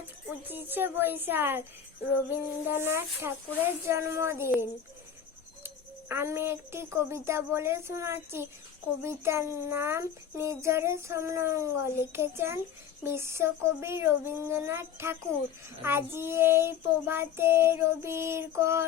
আজ 25শে বৈশাখ, রবীন্দ্রনাথ ঠাকুরের জন্মদিন। আমি একটি কবিতা বলে শোনাচ্ছি। কবিতার নাম নির্ঝরের স্বপ্নভঙ্গ। লিখেছেন বিশ্বকবি রবীন্দ্রনাথ ঠাকুর। আজি এই প্রভাতে রবির কর,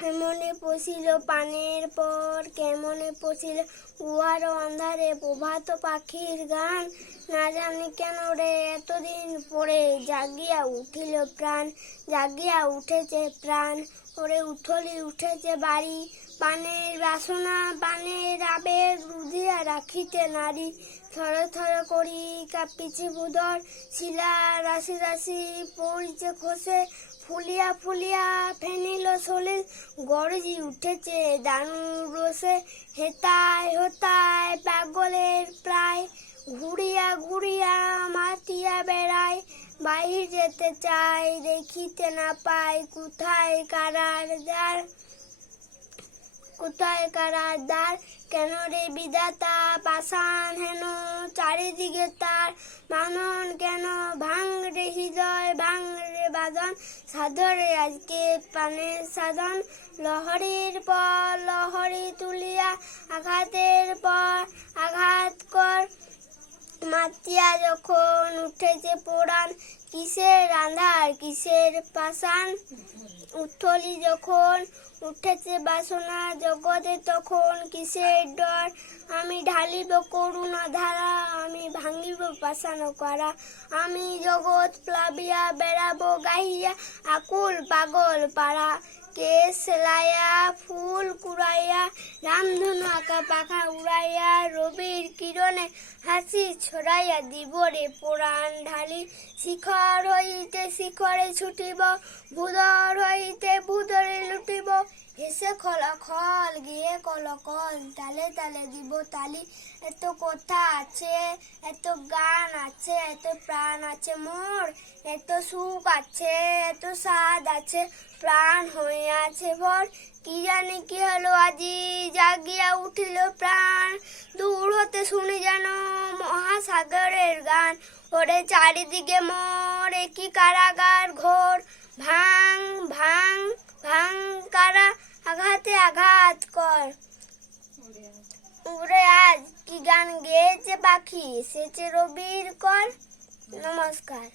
কেমনে পশিল পানের পর, কেমনে পশিল উহার অন্ধারে প্রভাত পাখির গান। না জানি কেন রে এতদিন পরে জাগিয়া উঠিল প্রাণ, জাগিয়া উঠেছে প্রাণ। ওরে উঠলি উঠেছে বাড়ি, পানের বাসনা পানের আবেগ রুধিয়া রাখিতে নারী। থর থর করি কাঁপিছে ভূধর, শিলা রাশি রাশি পড়িছে খসে। ফুলিয়া ফুলিয়া ফেনিল সলিল, গরজি উঠেছে দানু রোষে। হেতায় হোতায় পাগলের প্রায়, ঘুরিয়া ঘুরিয়া মাতিয়া বেড়ায়। বাহির যেতে চাই দেখিতে না পাই, কোথায় কারার দ্বার, কোথায় কারার দ্বার। কেন রে বিধাতা পাষাণ হেন চারিদিকে তার, বাঁধন কেন ভাঙ রে হৃদয় ভাঙ রে বাঁধন। সাধরে আজকে প্রাণের সাধন, লহরীর পর লহরী তুলিয়া আঘাতের পর আঘাত কর। মাতিয়া যখন উঠেছে পোড়ান, কিসের আঁধার কিসের পাষাণ। উথলি যখন উঠেছে বাসনা জগতে, তখন কিসের ডর। আমি ঢালিব করুণা ধারা, আমি ভাঙিব পাষাণ করা। আমি জগৎ প্লাবিয়া বেড়াবো গাহিয়া আকুল পাগল পাড়া। কেশ সেলাইয়া ফুল কুড়াইয়া, রামধনু আঁকা পাখা উড়াইয়া। রবির কিরণে হাসি ছড়াইয়া দিব রে পোড়ান ঢালি। শিখর হইতে শিখরে ছুটিব, ভূধর হইতে ভূধরে লুটিব। হেসে খলাখল গিয়ে কলকল, তালে তালে দিব তালি। এত কথা আছে এত গান আছে, এত প্রাণ আছে মোর। এত সুখ আছে এত স্বাদ আছে, প্রাণ হয়ে আছে ভর। কি জানি কি হলো আজি জাগিয়া উঠিল প্রাণ, দূর হতে শুনি যেন মহাসাগরের গান। ওরে চারিদিকে মোর একই কারাগার ঘোর, ভাঙ ভাঙ ভাঙ কারা, আঘাতে আঘাত কর। উড়ে আজ কি গান গেয়েছে পাখি, এসেছে রবির কর। নমস্কার।